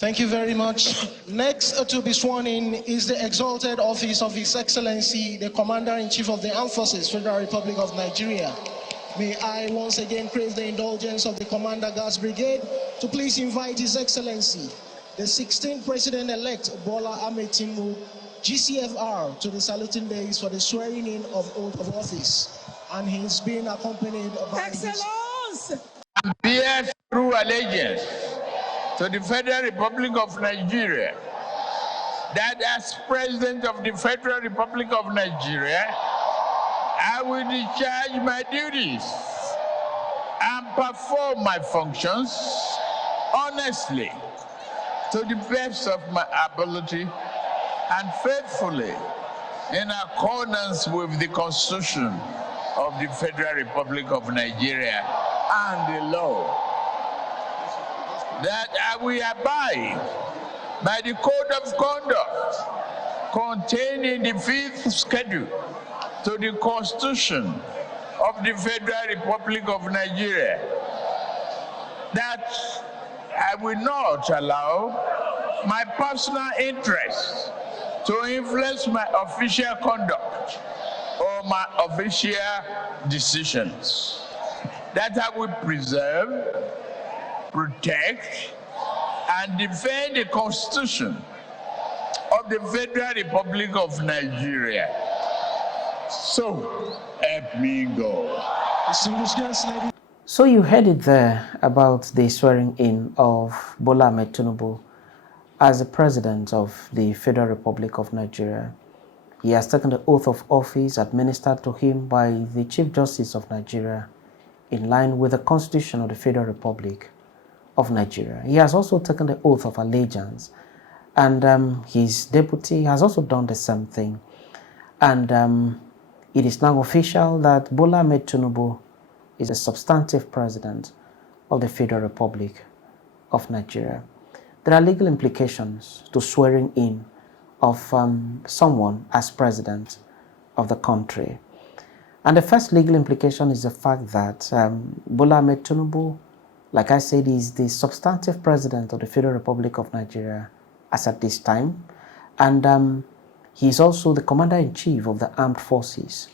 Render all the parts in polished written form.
Thank you very much. Next to be sworn in is the exalted office of His Excellency, the Commander-in-Chief of the Armed Forces, Federal Republic of Nigeria. May I once again crave the indulgence of the Commander Guards Brigade to please invite His Excellency, the 16th President-elect Bola Ahmed Tinubu, GCFR, to the saluting days for the swearing-in of oath of office. And he's being accompanied by Excellence! And bear true allegiance to the Federal Republic of Nigeria, that as President of the Federal Republic of Nigeria, I will discharge my duties and perform my functions honestly, to the best of my ability, and faithfully, in accordance with the Constitution of the Federal Republic of Nigeria and the law. That I will abide by the Code of Conduct contained in the 5th schedule to the Constitution of the Federal Republic of Nigeria. That I will not allow my personal interests to influence my official conduct or my official decisions. That I will preserve, protect, and defend the Constitution of the Federal Republic of Nigeria. So, help me God. So you heard it there about the swearing in of Bola Ahmed Tinubu as the President of the Federal Republic of Nigeria. He has taken the oath of office administered to him by the Chief Justice of Nigeria in line with the Constitution of the Federal Republic of Nigeria. He has also taken the oath of allegiance, and his deputy has also done the same thing. And it is now official that Bola Ahmed Tinubu is a substantive president of the Federal Republic of Nigeria. There are legal implications to swearing in of someone as president of the country. And the first legal implication is the fact that Bola Ahmed Tinubu, like I said, is the substantive president of the Federal Republic of Nigeria as at this time. And he is also the commander-in-chief of the armed forces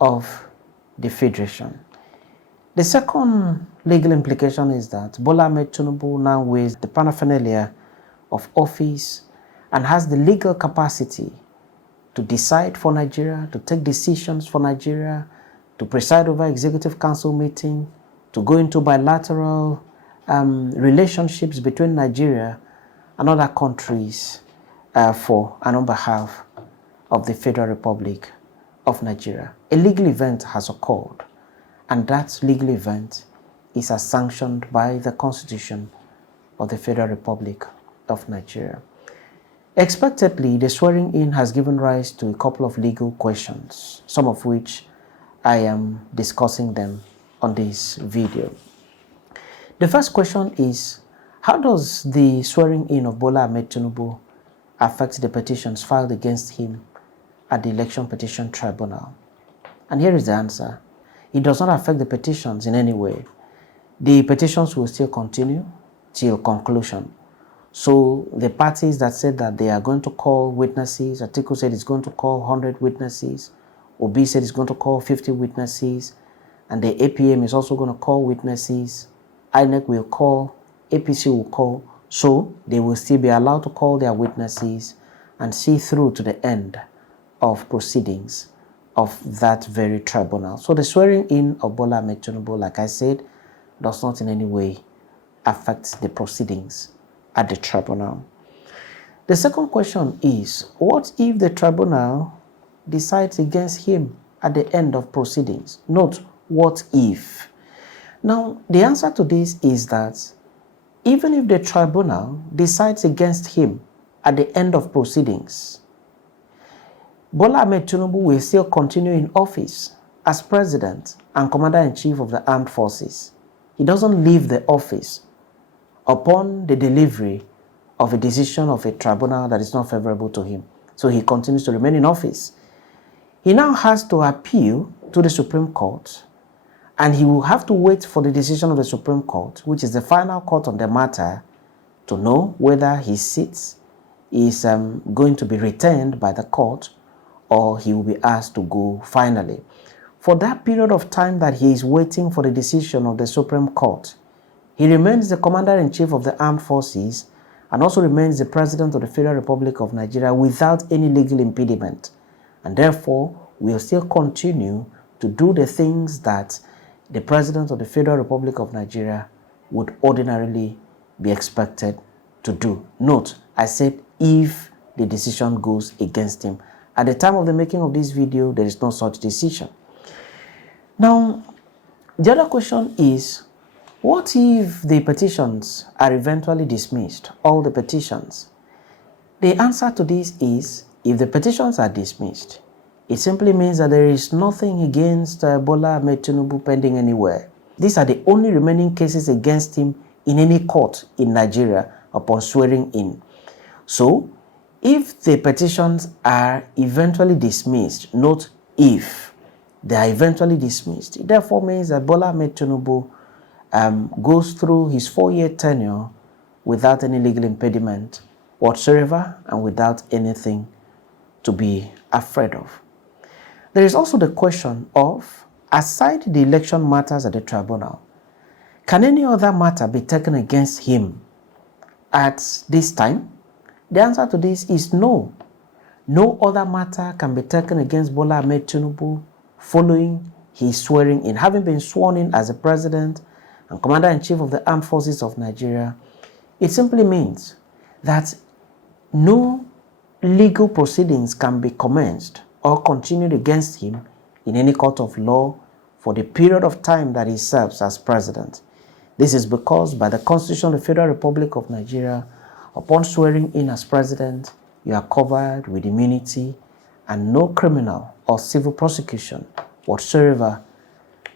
of the Federation. The second legal implication is that Bola Ahmed Tinubu now wears the paraphernalia of office and has the legal capacity to decide for Nigeria, to take decisions for Nigeria, to preside over executive council meeting, to go into bilateral relationships between Nigeria and other countries for and on behalf of the Federal Republic of Nigeria. A legal event has occurred, and that legal event is as sanctioned by the Constitution of the Federal Republic of Nigeria. Expectedly, the swearing-in has given rise to a couple of legal questions, some of which I am discussing them on this video. The first question is, how does the swearing-in of Bola Ahmed Tinubu affect the petitions filed against him at the Election Petition Tribunal? And here is the answer. It does not affect the petitions in any way. The petitions will still continue till conclusion. So the parties that said that they are going to call witnesses, Atiku said it's going to call 100 witnesses, Obi said it's going to call 50 witnesses, and the APM is also going to call witnesses, INEC will call, APC will call, so they will still be allowed to call their witnesses and see through to the end of proceedings of that very tribunal. So the swearing in of Bola Ahmed Tinubu, like I said, does not in any way affect the proceedings at the tribunal. The second question is, what if the tribunal decides against him at the end of proceedings? Note, what if? Now, the answer to this is that even if the tribunal decides against him at the end of proceedings, Bola Ahmed Tinubu will still continue in office as president and commander-in-chief of the armed forces. He doesn't leave the office upon the delivery of a decision of a tribunal that is not favorable to him. So he continues to remain in office. He now has to appeal to the Supreme Court, and he will have to wait for the decision of the Supreme Court, which is the final court on the matter, to know whether his seat is going to be retained by the court or he will be asked to go finally. For that period of time that he is waiting for the decision of the Supreme Court, he remains the Commander-in-Chief of the Armed Forces and also remains the President of the Federal Republic of Nigeria without any legal impediment, and therefore will still continue to do the things that the President of the Federal Republic of Nigeria would ordinarily be expected to do. Note, I said if the decision goes against him. At the time of the making of this video, there is no such decision. Now, the other question is, what if the petitions are eventually dismissed, all the petitions? The answer to this is, if the petitions are dismissed, it simply means that there is nothing against Bola Ahmed Tinubu pending anywhere. These are the only remaining cases against him in any court in Nigeria upon swearing in. So, if the petitions are eventually dismissed, note if they are eventually dismissed, it therefore means that Bola Ahmed Tinubu goes through his 4-year tenure without any legal impediment whatsoever and without anything to be afraid of. There is also the question of, aside the election matters at the tribunal, can any other matter be taken against him at this time? The answer to this is no. No other matter can be taken against Bola Ahmed Tinubu following his swearing in. Having been sworn in as the President and Commander-in-Chief of the Armed Forces of Nigeria, it simply means that no legal proceedings can be commenced or continued against him in any court of law for the period of time that he serves as President. This is because by the Constitution of the Federal Republic of Nigeria, upon swearing in as President, you are covered with immunity and no criminal or civil prosecution whatsoever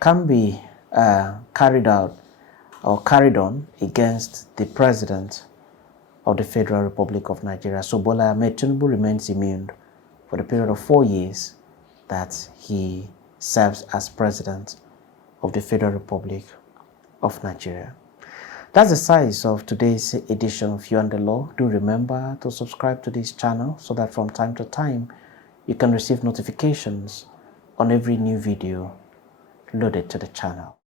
can be carried out or carried on against the President of the Federal Republic of Nigeria. So Bola Ahmed Tinubu remains immune for the period of 4 years that he serves as President of the Federal Republic of Nigeria. That's the size of today's edition of You and the Law. Do remember to subscribe to this channel so that from time to time you can receive notifications on every new video loaded to the channel.